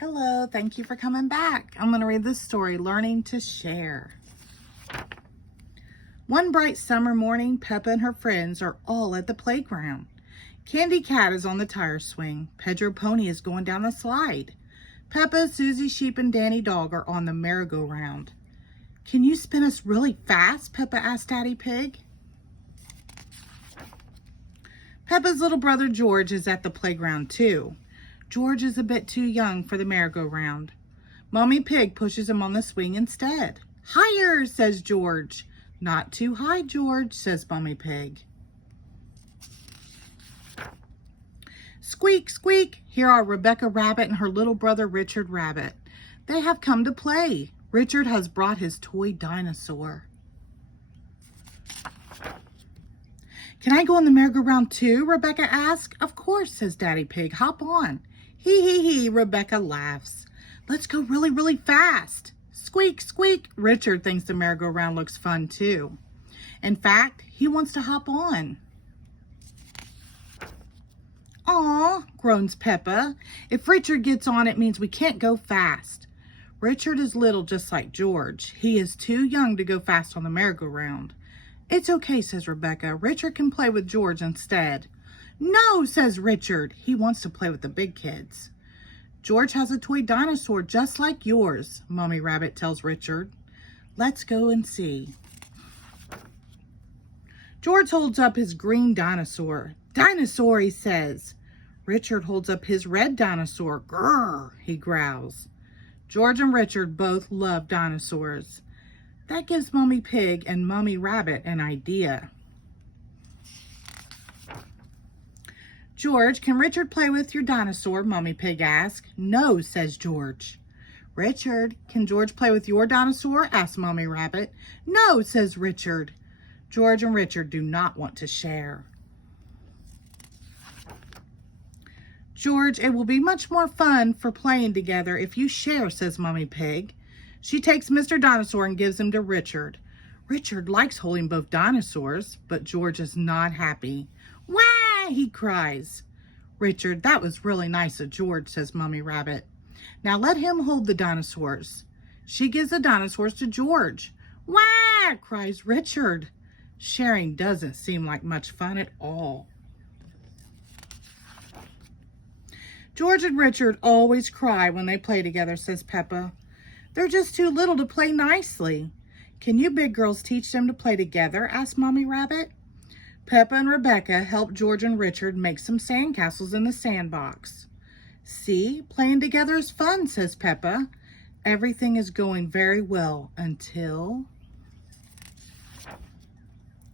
Hello, thank you for coming back. I'm going to read this story, Learning to Share. One bright summer morning, Peppa and her friends are all at the playground. Candy Cat is on the tire swing. Pedro Pony is going down the slide. Peppa, Susie Sheep, and Danny Dog are on the merry-go-round. Can you spin us really fast? Peppa asked Daddy Pig. Peppa's little brother George is at the playground too. George is a bit too young for the merry-go-round. Mommy Pig pushes him on the swing instead. Higher, says George. Not too high, George, says Mommy Pig. Squeak, squeak. Here are Rebecca Rabbit and her little brother Richard Rabbit. They have come to play. Richard has brought his toy dinosaur. Can I go on the merry-go-round too? Rebecca asks. Of course, says Daddy Pig. Hop on. Hee hee hee, Rebecca laughs. Let's go really, really fast. Squeak, squeak. Richard thinks the merry-go-round looks fun too. In fact, he wants to hop on. Aw, groans Peppa. If Richard gets on, it means we can't go fast. Richard is little just like George. He is too young to go fast on the merry-go-round. It's okay, says Rebecca. Richard can play with George instead. No, says Richard. He wants to play with the big kids. George has a toy dinosaur just like yours, Mommy Rabbit tells Richard. Let's go and see. George holds up his green dinosaur. Dinosaur, he says. Richard holds up his red dinosaur. Grrr, he growls. George and Richard both love dinosaurs. That gives Mommy Pig and Mommy Rabbit an idea. George, can Richard play with your dinosaur? Mommy Pig asks. No, says George. Richard, can George play with your dinosaur? Asks Mommy Rabbit. No, says Richard. George and Richard do not want to share. George, it will be much more fun for playing together if you share, says Mommy Pig. She takes Mr. Dinosaur and gives him to Richard. Richard likes holding both dinosaurs, but George is not happy. Wah! He cries. Richard, that was really nice of George, says Mommy Rabbit. Now let him hold the dinosaurs. She gives the dinosaurs to George. Wah! Cries Richard. Sharing doesn't seem like much fun at all. George and Richard always cry when they play together, says Peppa. They're just too little to play nicely. Can you big girls teach them to play together? Asked Mommy Rabbit. Peppa and Rebecca help George and Richard make some sandcastles in the sandbox. See, playing together is fun, says Peppa. Everything is going very well until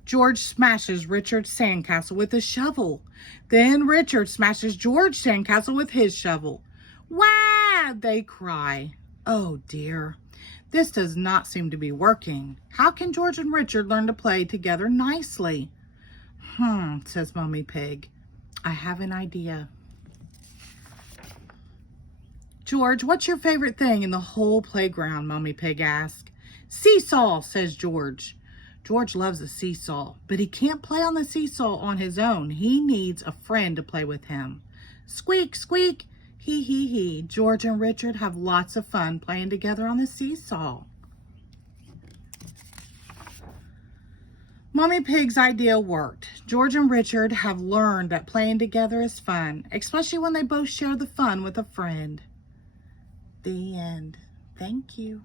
George smashes Richard's sandcastle with a shovel. Then Richard smashes George's sandcastle with his shovel. Wah! They cry. Oh dear, this does not seem to be working. How can George and Richard learn to play together nicely? Says Mommy Pig. I have an idea. George, what's your favorite thing in the whole playground? Mommy Pig asked. Seesaw, says George. George loves a seesaw, but he can't play on the seesaw on his own. He needs a friend to play with him. Squeak, squeak. Hee hee hee. George and Richard have lots of fun playing together on the seesaw. Mommy Pig's idea worked. George and Richard have learned that playing together is fun, especially when they both share the fun with a friend. The end. Thank you.